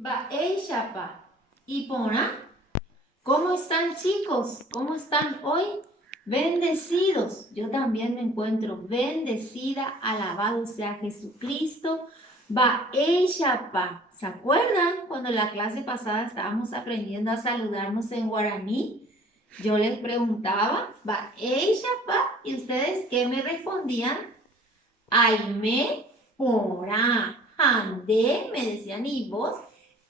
Baeshapa. ¿Y pona? ¿Cómo están, chicos? ¿Cómo están hoy? Bendecidos. Yo también me encuentro bendecida. Alabado sea Jesucristo. Baeshapa. ¿Se acuerdan cuando en la clase pasada estábamos aprendiendo a saludarnos en guaraní? Yo les preguntaba, Baeshapa, ¿y ustedes qué me respondían? Aime, porá, Hande, me decían, ¿y vos?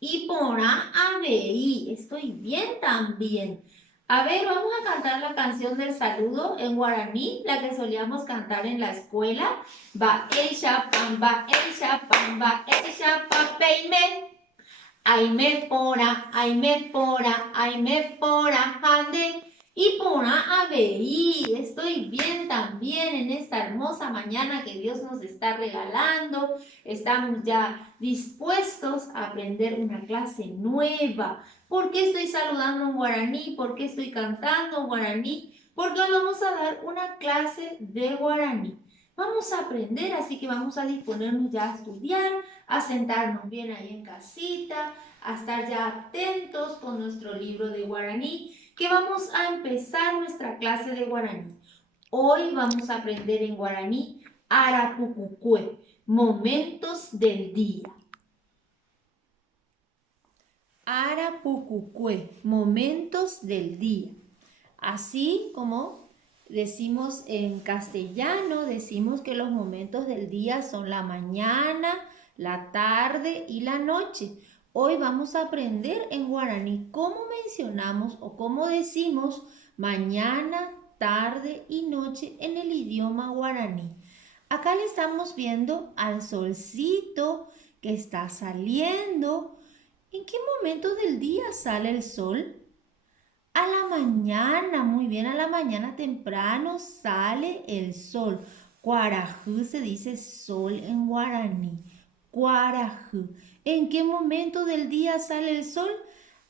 Y porá, abeí. Estoy bien también. A ver, vamos a cantar la canción del saludo en guaraní, la que solíamos cantar en la escuela. Va, ella, pamba, ella, pamba, ella, papeime. Aime pora, aime pora, aime pora, hande. Y pora abeí. Estoy bien también en esta hermosa mañana que Dios nos está regalando. Estamos ya dispuestos a aprender una clase nueva. ¿Por qué estoy saludando en guaraní? ¿Por qué estoy cantando en guaraní? Porque hoy vamos a dar una clase de guaraní. Vamos a aprender, así que vamos a disponernos ya a estudiar, a sentarnos bien ahí en casita, a estar ya atentos con nuestro libro de guaraní, que vamos a empezar nuestra clase de guaraní. Hoy vamos a aprender en guaraní Arapucucue, momentos del día. Arapucucue, momentos del día. Así como decimos en castellano, decimos que los momentos del día son la mañana, la tarde y la noche. Hoy vamos a aprender en guaraní cómo mencionamos o cómo decimos mañana, tarde y noche en el idioma guaraní. Acá le estamos viendo al solcito que está saliendo. ¿En qué momento del día sale el sol? A la mañana, muy bien, a la mañana temprano sale el sol. Cuarajú se dice sol en guaraní. Cuarajú. ¿En qué momento del día sale el sol?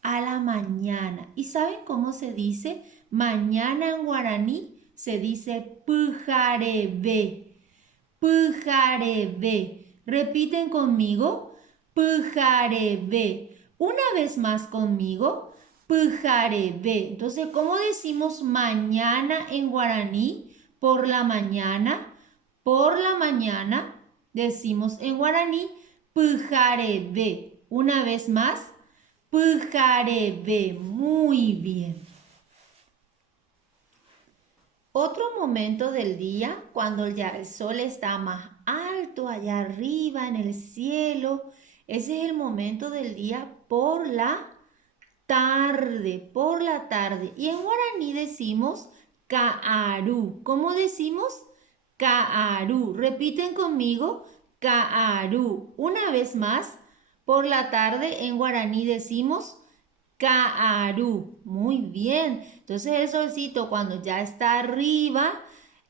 A la mañana. ¿Y saben cómo se dice mañana en guaraní? Se dice pujarebe. Pujarebe. Repiten conmigo. Pujarebe. Una vez más conmigo. Pujarebe. Entonces, ¿cómo decimos mañana en guaraní? Por la mañana. Por la mañana decimos en guaraní pujarebe. Una vez más, pujarebe. Muy bien. Otro momento del día, cuando ya el sol está más alto allá arriba en el cielo, ese es el momento del día por la por la tarde. Y en guaraní decimos kaaru. ¿Cómo decimos? Kaaru. Repiten conmigo, kaaru. Una vez más, por la tarde en guaraní decimos kaaru. Muy bien. Entonces el solcito cuando ya está arriba,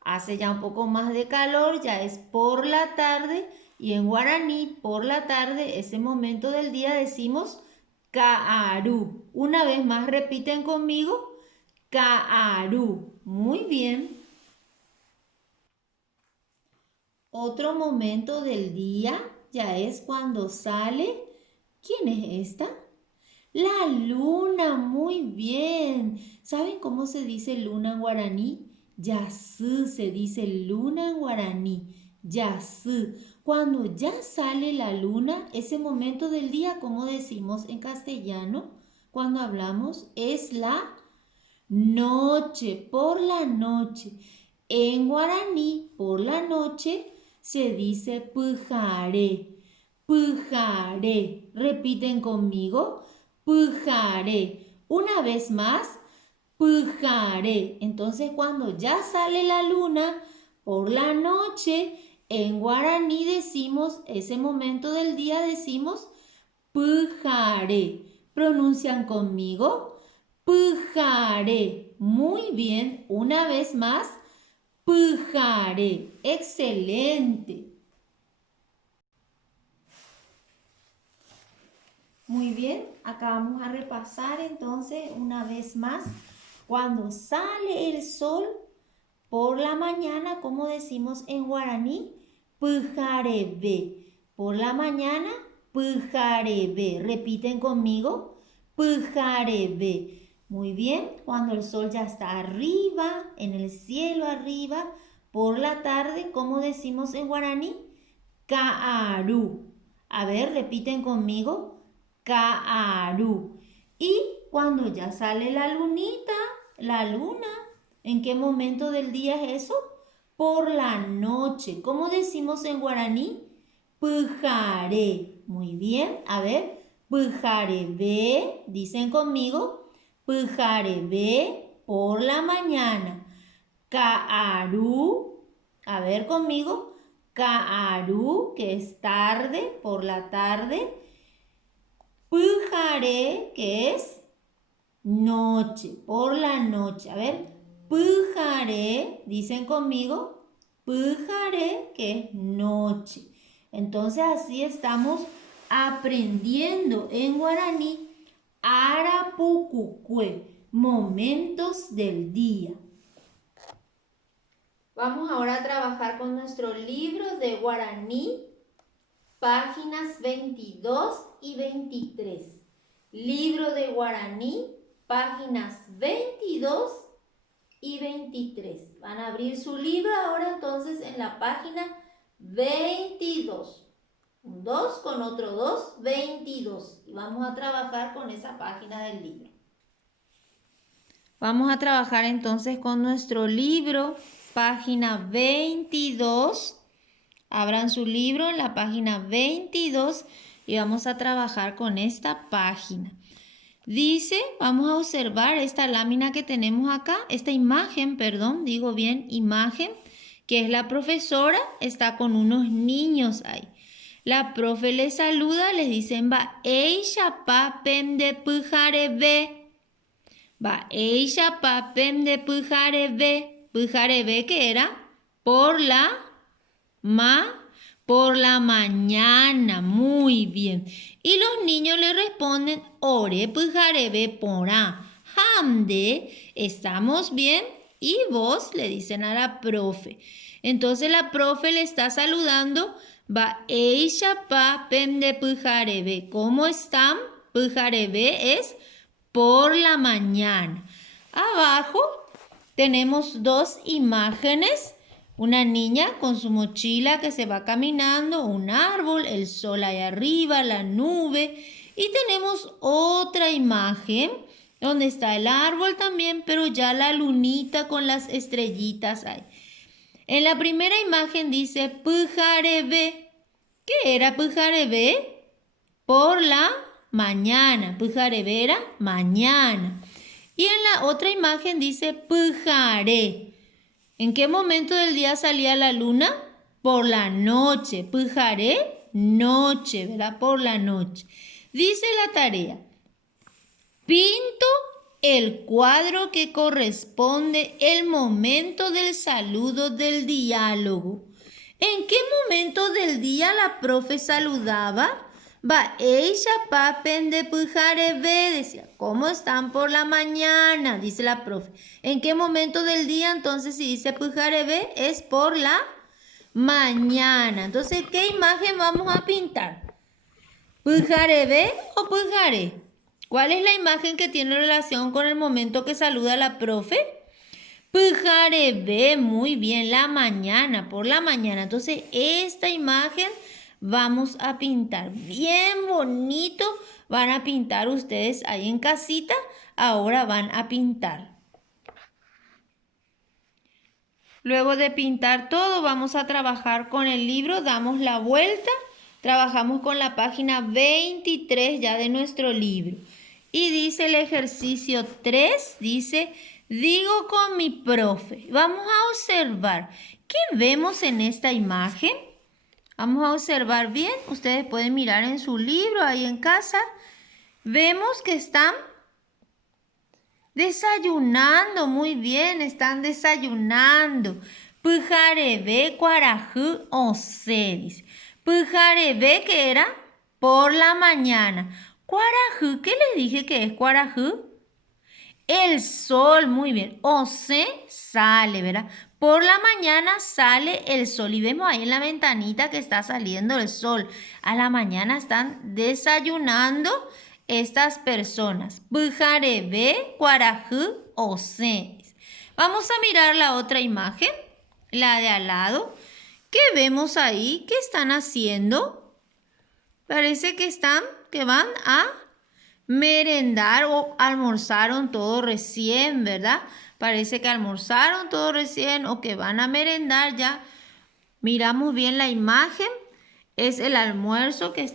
hace ya un poco más de calor, ya es por la tarde. Y en guaraní, por la tarde, ese momento del día decimos Kaaru. Una vez más repiten conmigo. Kaaru. Muy bien. Otro momento del día ya es cuando sale. ¿Quién es esta? La luna. Muy bien. ¿Saben cómo se dice luna en guaraní? Yasú se dice luna en guaraní. Yasú. Cuando ya sale la luna, ese momento del día, como decimos en castellano, cuando hablamos, es la noche, por la noche. En guaraní, por la noche, se dice pujaré. Pujaré. Repiten conmigo. Pujaré. Una vez más, pujaré. Entonces, cuando ya sale la luna, por la noche, en guaraní decimos, ese momento del día decimos pujaré. ¿Pronuncian conmigo? Pujaré. Muy bien. Una vez más, pujaré. Excelente. Muy bien. Acá vamos a repasar entonces una vez más. Cuando sale el sol por la mañana, como decimos en guaraní, pujarebe. Por la mañana Pujarebe. Repiten conmigo. Pujarebe. Muy bien. Cuando el sol ya está arriba, en el cielo arriba, por la tarde, ¿cómo decimos en guaraní? Ka'aru. A ver, repiten conmigo. Ka'aru. Y cuando ya sale la lunita, la luna, ¿en qué momento del día es eso? Por la noche. ¿Cómo decimos en guaraní? Pujaré. Muy bien. A ver. Pujarebe. Dicen conmigo. Pujarebe por la mañana. Ka'aru. A ver conmigo. Ka'aru, que es tarde, por la tarde. Pujaré, que es noche, por la noche. A ver. Pujaré, dicen conmigo, pujaré, que es noche. Entonces así estamos aprendiendo en guaraní Arapucucue, momentos del día. Vamos ahora a trabajar con nuestro libro de guaraní, páginas 22 y 23. Libro de guaraní, páginas 22 y 23. Van a abrir su libro ahora entonces en la página 22. Un 2 con otro 2, 22. Y vamos a trabajar con esa página del libro. Vamos a trabajar entonces con nuestro libro, página 22. Abran su libro en la página 22 y vamos a trabajar con esta página. Dice, vamos a observar esta lámina que tenemos acá, esta imagen, perdón, digo bien, imagen, que es la profesora, está con unos niños ahí. La profe les saluda, les dicen, va, eisha papem de pujarebe. Va, eisha papem de pujarebe. Pujarebe, ¿qué era? Por la mañana, muy bien. Y los niños le responden, ore pujarebe porá. Hamde, ¿estamos bien? Y vos le dicen a la profe. Entonces la profe le está saludando, va eisha papem de pujarebe. ¿Cómo están? Pujarebe es por la mañana. Abajo tenemos dos imágenes. Una niña con su mochila que se va caminando, un árbol, el sol ahí arriba, la nube. Y tenemos otra imagen donde está el árbol también, pero ya la lunita con las estrellitas ahí. En la primera imagen dice pujarebe. ¿Qué era pujarebe? Por la mañana. Pujarebe era mañana. Y en la otra imagen dice pujaré. ¿En qué momento del día salía la luna? Por la noche. Pujaré, noche, ¿verdad? Por la noche. Dice la tarea. Pinto el cuadro que corresponde el momento del saludo del diálogo. ¿En qué momento del día la profe saludaba? Va, eisha papen de pujarebe, decía, ¿cómo están por la mañana? Dice la profe. ¿En qué momento del día entonces si dice pujarebe es por la mañana? Entonces, ¿qué imagen vamos a pintar? ¿Pujarebe o pujaré? ¿Cuál es la imagen que tiene relación con el momento que saluda la profe? Pujarebe, muy bien, la mañana, por la mañana. Entonces, esta imagen vamos a pintar. Bien bonito. Van a pintar ustedes ahí en casita. Ahora van a pintar. Luego de pintar todo, vamos a trabajar con el libro. Damos la vuelta. Trabajamos con la página 23 ya de nuestro libro. Y dice el ejercicio 3, dice, digo con mi profe. Vamos a observar. ¿Qué vemos en esta imagen? Vamos a observar bien. Ustedes pueden mirar en su libro ahí en casa. Vemos que están desayunando. Muy bien, están desayunando. Pujarebe cuaraju ose, dice. Pujarebe, ¿qué era? Por la mañana. Cuaraju, ¿qué les dije que es cuaraju? El sol, muy bien. Ose, sale, ¿verdad? Por la mañana sale el sol y vemos ahí en la ventanita que está saliendo el sol. A la mañana están desayunando estas personas. Pujarebe, Cuarajú o Cenes. Vamos a mirar la otra imagen, la de al lado. ¿Qué vemos ahí? ¿Qué están haciendo? Parece que van a merendar o almorzaron todo recién, ¿verdad? Parece que almorzaron todo recién o que van a merendar ya. Miramos bien la imagen. Es el almuerzo que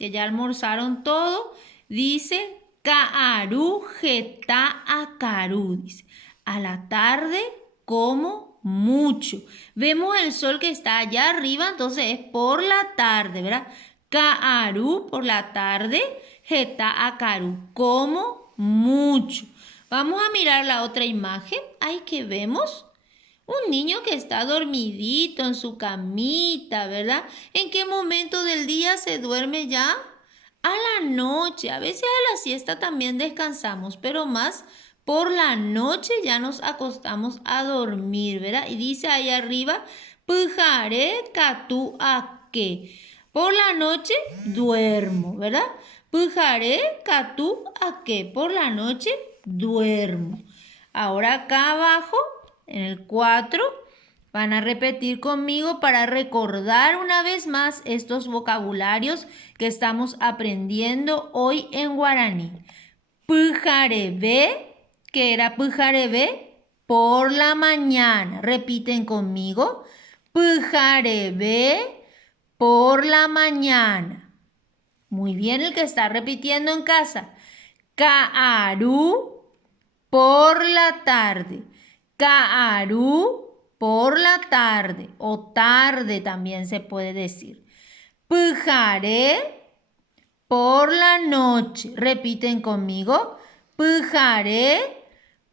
ya almorzaron todo. Dice Kaaru Geta Akaru. Dice, a la tarde como mucho. Vemos el sol que está allá arriba, entonces es por la tarde, ¿verdad? Kaaru por la tarde. Geta Akaru, como mucho. Vamos a mirar la otra imagen. Ahí que vemos un niño que está dormidito en su camita, ¿verdad? ¿En qué momento del día se duerme ya? A la noche. A veces a la siesta también descansamos, pero más por la noche ya nos acostamos a dormir, ¿verdad? Y dice ahí arriba, Pujare katu ake. Por la noche duermo, ¿verdad? Pujare katu ake. Por la noche duermo. Ahora acá abajo, en el 4, van a repetir conmigo para recordar una vez más estos vocabularios que estamos aprendiendo hoy en guaraní. Pujarebe, ¿qué era pujarebe? Por la mañana. Repiten conmigo. Pujarebe por la mañana. Muy bien el que está repitiendo en casa. Kaaru por la tarde. Kaaru por la tarde o tarde también se puede decir. Pujare por la noche. Repiten conmigo. Pujare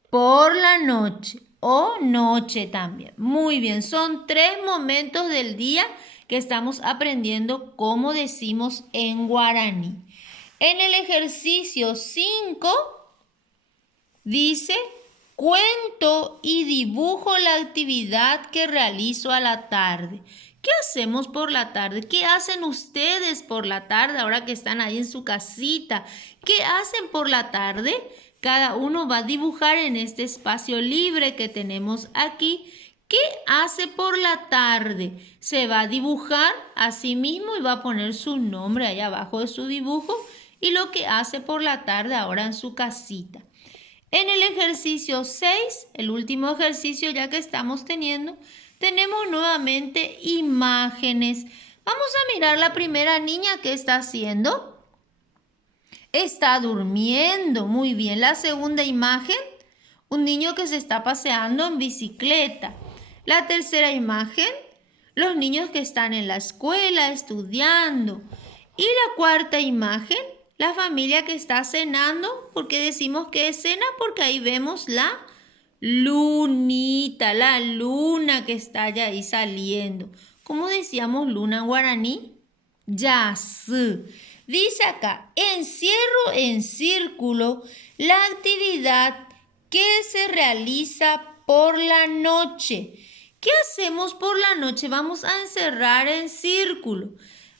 por la noche o noche también. Muy bien, son 3 momentos del día que estamos aprendiendo cómo decimos en guaraní. En el ejercicio 5 dice, cuento y dibujo la actividad que realizo a la tarde. ¿Qué hacemos por la tarde? ¿Qué hacen ustedes por la tarde ahora que están ahí en su casita? ¿Qué hacen por la tarde? Cada uno va a dibujar en este espacio libre que tenemos aquí. ¿Qué hace por la tarde? Se va a dibujar a sí mismo y va a poner su nombre ahí abajo de su dibujo y lo que hace por la tarde ahora en su casita. En el ejercicio 6, el último ejercicio ya que estamos teniendo, tenemos nuevamente imágenes. Vamos a mirar la primera niña que está haciendo. Está durmiendo. Muy bien. La segunda imagen, un niño que se está paseando en bicicleta. La tercera imagen, los niños que están en la escuela estudiando. Y la cuarta imagen, la familia que está cenando. ¿Por qué decimos que es cena? Porque ahí vemos la lunita, la luna que está allá ahí saliendo. ¿Cómo decíamos luna en guaraní? Yasu. Dice acá, encierro en círculo la actividad que se realiza por la noche. ¿Qué hacemos por la noche? Vamos a encerrar en círculo.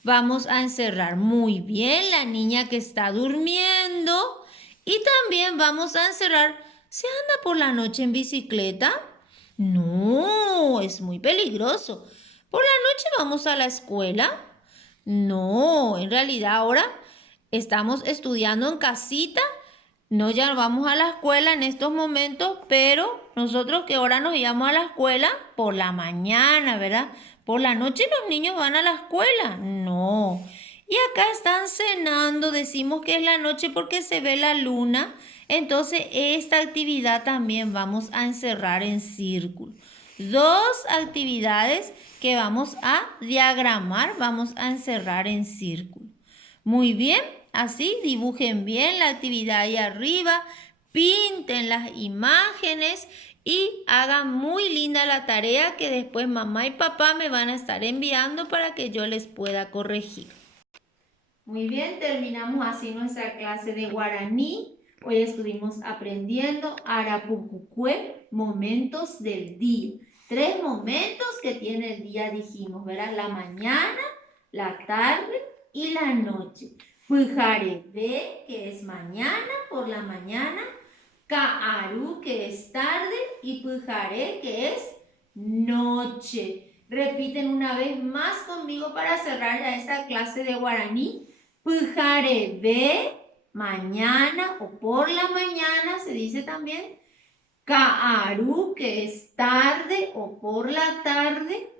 Vamos a encerrar muy bien la niña que está durmiendo y también vamos a encerrar, ¿se anda por la noche en bicicleta? No, es muy peligroso. ¿Por la noche vamos a la escuela? No, en realidad ahora estamos estudiando en casita. No, ya vamos a la escuela en estos momentos, pero nosotros que ahora nos íbamos a la escuela por la mañana, ¿verdad? Por la noche los niños van a la escuela. No. Y acá están cenando, decimos que es la noche porque se ve la luna. Entonces esta actividad también vamos a encerrar en círculo. 2 actividades que vamos a diagramar, vamos a encerrar en círculo. Muy bien. Así, dibujen bien la actividad ahí arriba, pinten las imágenes y hagan muy linda la tarea que después mamá y papá me van a estar enviando para que yo les pueda corregir. Muy bien, terminamos así nuestra clase de guaraní. Hoy estuvimos aprendiendo Arapucucue, momentos del día. 3 momentos que tiene el día, dijimos, ¿verdad? La mañana, la tarde y la noche. Pujarebe, que es mañana, por la mañana. Ka'aru, que es tarde. Y Pujare, que es noche. Repiten una vez más conmigo para cerrar ya esta clase de guaraní. Pujarebe, mañana o por la mañana se dice también. Ka'aru, que es tarde o por la tarde.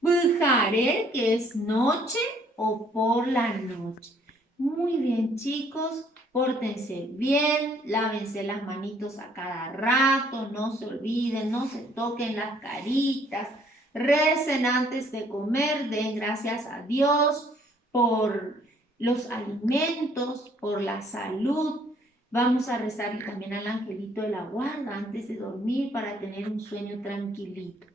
Pujare, que es noche o por la noche. Muy bien, chicos, pórtense bien, lávense las manitos a cada rato, no se olviden, no se toquen las caritas, recen antes de comer, den gracias a Dios por los alimentos, por la salud. Vamos a rezar también al angelito de la guarda antes de dormir para tener un sueño tranquilito.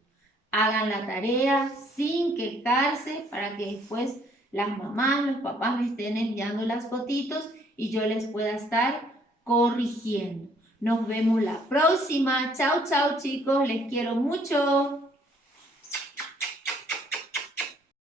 Hagan la tarea sin quejarse para que después las mamás, los papás me estén enviando las fotitos y yo les pueda estar corrigiendo. Nos vemos la próxima. Chao, chao chicos, les quiero mucho.